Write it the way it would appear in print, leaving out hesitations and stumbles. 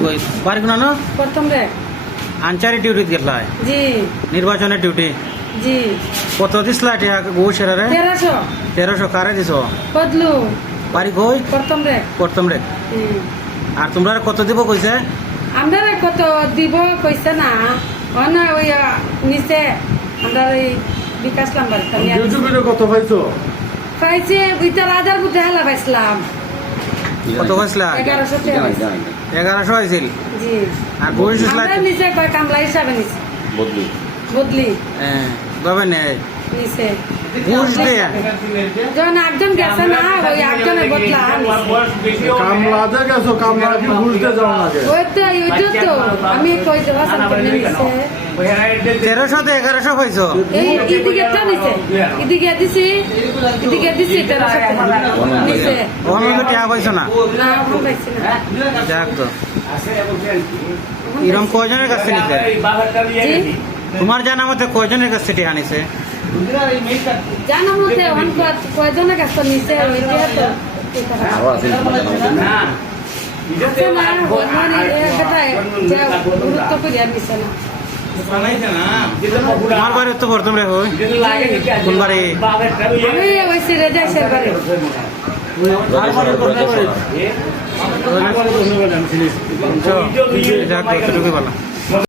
কই বাড়ি কোনা না প্রথম রে আনচারি ডিউটি গেলা জি নির্বাচনের ডিউটি জি কত দিছলা এটা গো সেরারে 1300 1300 কারে দিছো বদলু বাড়ি কই প্রথম রে করতাম রে আর তোমরা কত দিব কইছে আমরা কত দিব কইছে না না ওই নিচে আমরা এই বিকাশ নাম্বার ইউটিউবে কত পাইছো পাইছে ওইটা রাজার বুদ্ধে হেলা পাইছিলাম কত কইছলা 1100 টাকা পাইছি। 1100 হইছিল জি আর গো দিছলা আমরা নিচে কয় কামলা হিসাবে নিচে বদলি বদলি বাবা নে নিচে ঘুষ দে যখন একজন গেছে না ওই একজনের বদলা কামলাতে গেছো কামলা কি ঘুরতে যাওয়া লাগে ওই তো ওইটা তো আমি কই দেবো নিচে 1300 তে 1100 হইছো এই এদিকে একটা নিচে এদিকে দিছি 1300 নিচে ওখানে তো টাকা পাইছো না না ওখানে পাইছি না যাক তো এরকম কয়জনের কাছে নিছে জি তোমার জানা মতে কয়জনের কাছে টাকা নিছে জানা মতে অনেক কয়জনের কাছে নিচে ওইটা তো আছে না গুরুত্ব করে আর নিচে না তোমার বাড়ি তো প্রথম রে হই কোন বাড়ি আমি ওই সিরে যাই সেবারে যাক কতটুকু বলা